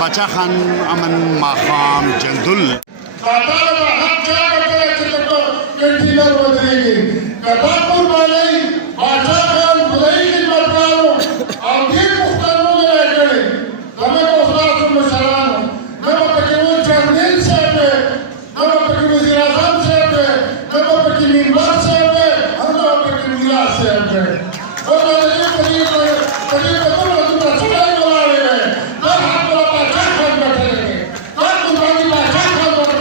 باچا خان امن ماقام جندل کنټینر ودرېږي کدا قربانۍ باچا خان خدای خدمت کارو او دې پښتنو نه کړي زموږ استاد مشرانو نه به پکې و چرنیل صاحب نه به پکې وزیر اعظم صاحب نه به پکې منبر صاحب او نه به پکې ملا صاحب او دا دې په دې But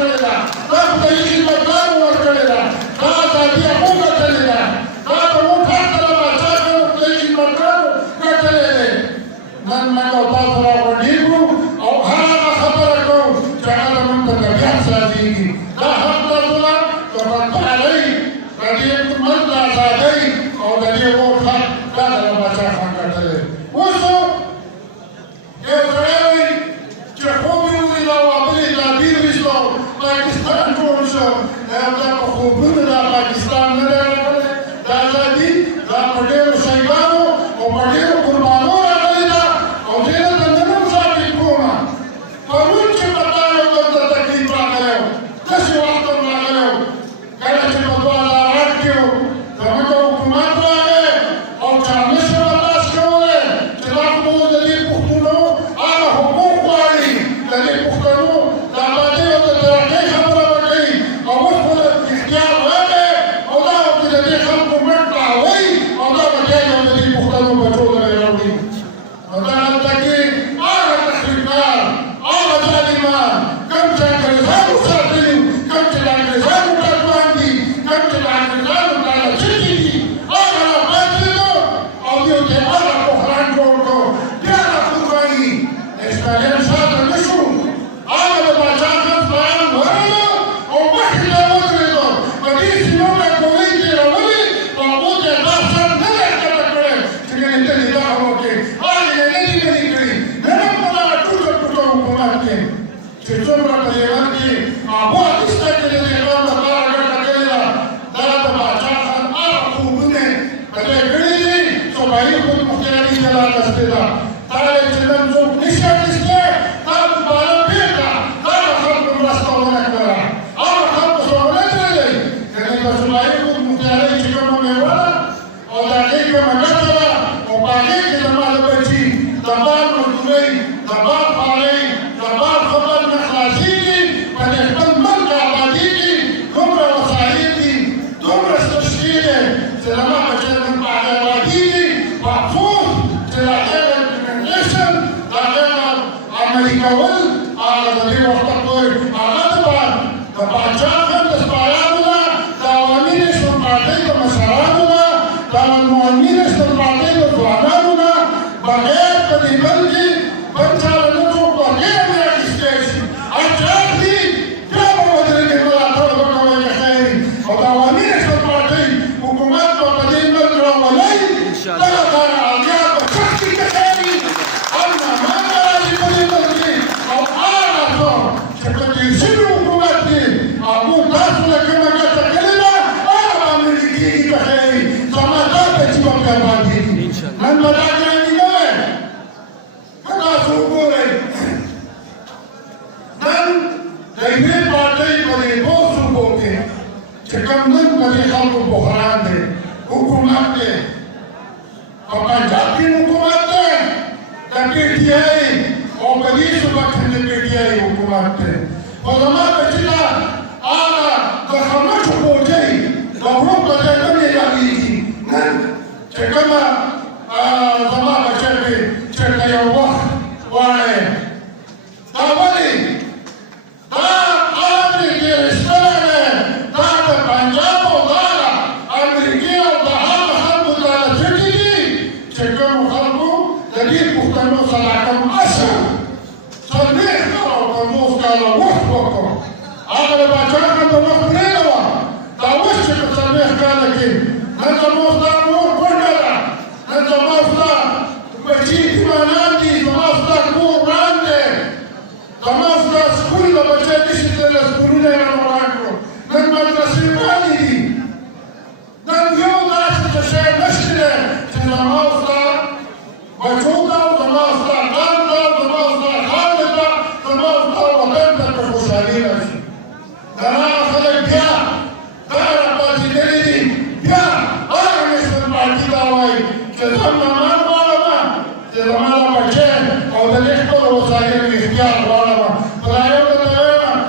د دې خپل وسایل احتیاط غواړم په دا یو درته وایم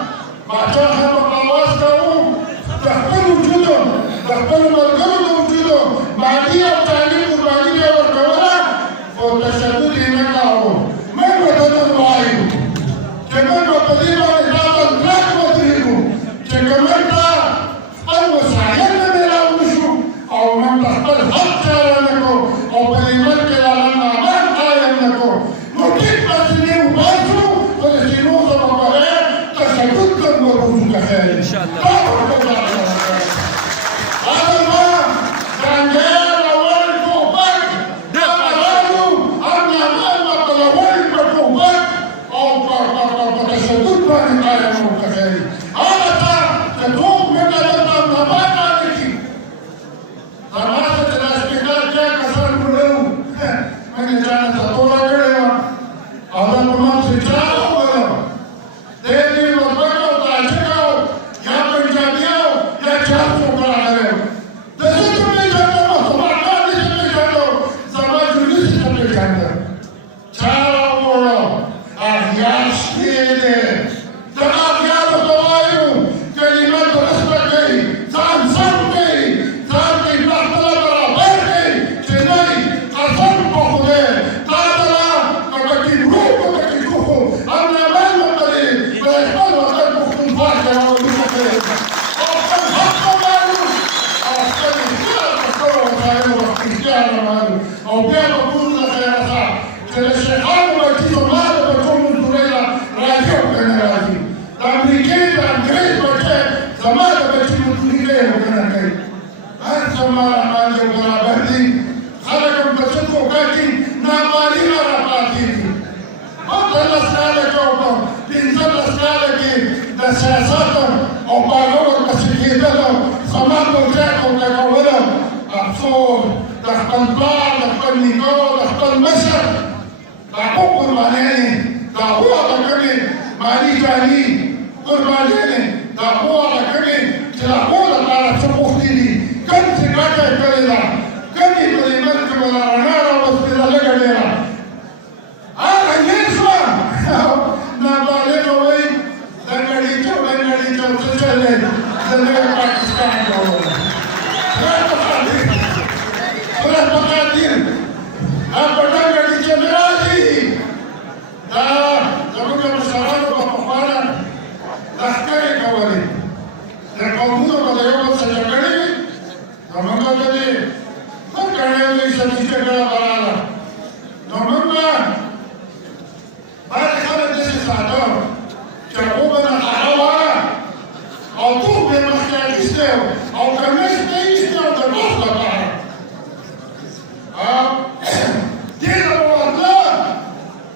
باچا خان به په اواز کوو د خپل وجودو د خپلو ملګرو د وجودو مادي او تعلیم قرباني به یې ورکوله خو تشدد یې نه کاوه موږ ورته نن وایو چې موږ به په دې باندې دا ځل کلک ودرېږو چې که موږ ته خپل وسایل نه میلاو نه شو او موږ ته خپل حق چاره نه کړو او په دې ملک کې د الله نعمت قایم نه کړو نو ټیک به سینې وباسو خو د سینو څخه به بغیر تشدد ته وروځو که خیر وي دا ورته او بیا به ټول د خیره ښه چې د شیخانو بچي به ماته به ټول مزدورۍ له راځي او که نه راځي د امریکې د انګریز بچی زما د بچي مزدوري کوي او که نه کوي هر څه ما راباندې برابر دي خلک هم په څه ټوکه کي نامالي نه راپاتېږي اتلس کاله کې او په پنځلس کاله کې د سیاست او پاګه ورپسې کېدل زما پوځیان او ټکول افسوس د خپل پلار د خپل نیکه د خپل مشر د هغو قربانیانې د هغو هغه کمې مالي جاني قربانیانې د هغو هغه کمې چې د هغو لپاره څه غوښتي دي کوم چې ګټه یې کړې ده کوم یې په دې ملک کې به د رڼا راوستې ده لږه ډېره هغه هېر شوه نابالغه وایي دنګړیچو څه چل دی زه نوی پاکستان کوم خلاص مقادیر په ډنګړیچو نه راځي دا زموږ مشرانو به پخوانه لښکرې کولې د قومونو به د یو بل سره جګړې وي زموږ ته دې ښه کړی وي شخصي جګړه به راغله نو موږ به بعضې خلک داسې ساده چې هغو به نقاره وه او توپ یې مخکې اخیستی او کمیس به یې ایستي او د ډوس لپاره دې ته به ورتله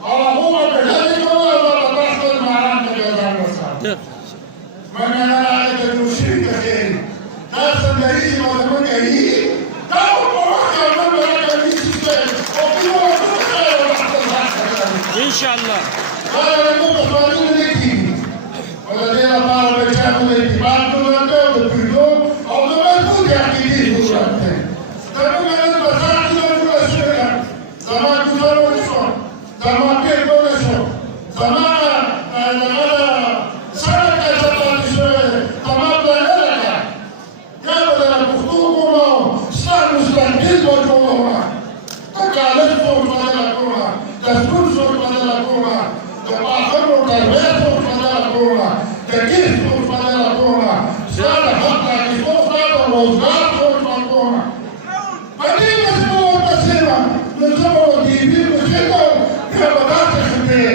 او هغو به ډډلې کوله او به تا خپل ماران ته بیا ځان ورساته موږ نه راغلی د جوشي د خیر دا سندري چې به زموږ کوي دا به په وخت کې موږ به راته نیسي او بیا به ټول خیر او خپل ځان ته انشاءالله دا زموږ سوالونه نه کېږي او د دې لپاره به چاته د اتفاق ضرورت دی او د پرېږدو او د مضبوطې عقیدې ضرورت دی زموږ نن په ځان کې دا جوړه شوې ده زما ګوزار ونه شو زما پیر ونه شو زما دغه سړک ته پاتې شوی دی زما پلانه لکه یا به درله پښتو کوم او ستا مستقبل به جوړومه د کالج سوچ بدله کړمه د سکول سوچ بدله کړمه د پاخرو تربیه سوچ بدله کړمه د ګیر سوچ بدله کړمه ستا د حق اخیستو ستا د روزګار سوچ به کړمه په دې کې چې به ورپسې وم نو زه به ورته یوې کوڅې ته بیا به داسې خبرې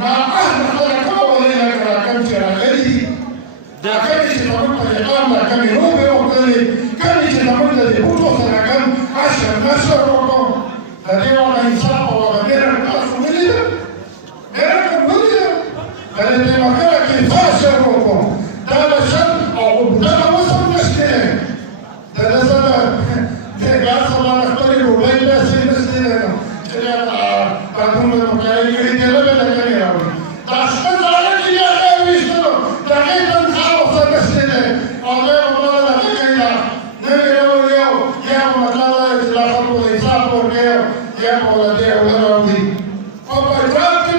نااهله خلک راولئ لکه دا کوم چې راغلي دي دا کمې چې زموږ په دقام دا کمې لوبې وکړلې کمې چې زموږ د دې بوټو سره کم اشر نشر وکړو د دې هغه انصاف او هغه مېره تاسو ولیده مېره که ولیده د دې مکره کې فاشر وکړو دا به شل او دغه اوس هم نشته د ده سره دې ګاز سبا خپلې ډوډۍ پیسې نشته چې پرتون به مکرۍ کړي دې لږه د کمې راوړي دا شپه زاړه چې یې هغه یې ویشتلو د هغې تنخوا ورته نشته دی او دی به بله د هغې کوي ده نوې راوړي او یا به مطلب دا دی چې دا خلکو ته حساب ورکوي یا به له دې اوله راوړي په پنجاب کې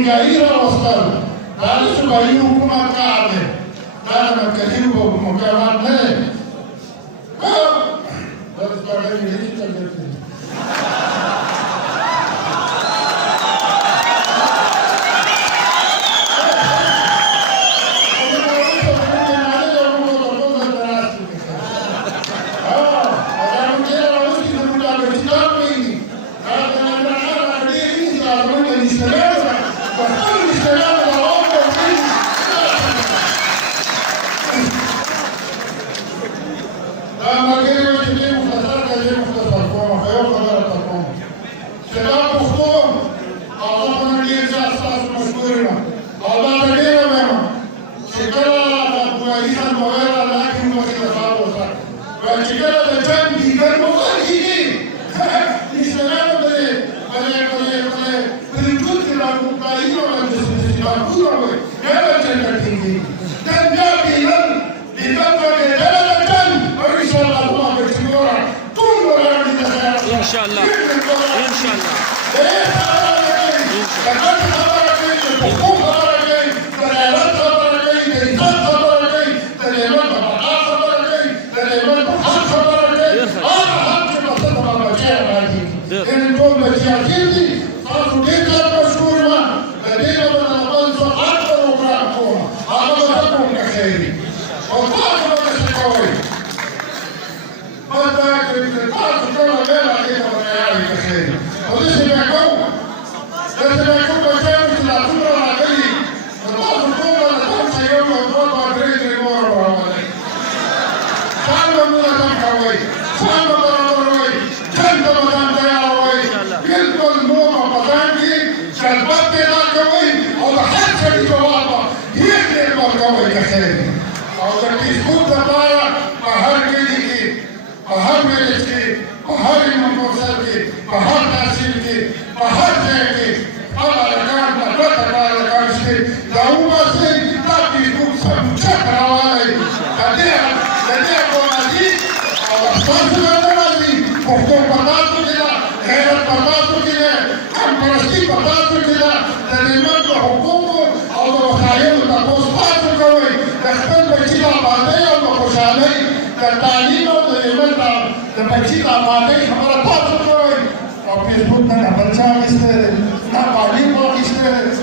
نیمګړی راوستل دا د صوبایي حکومت کار دی دا د مرکزي مقامات نه دی دا د سپاړې ملي تجربه دی İnşallah. İnşallah. بچی د آبادۍ خبره تاسو کوئ او فیسبوک نه بچا اخیستی دی نه تعلیم واخیستی دی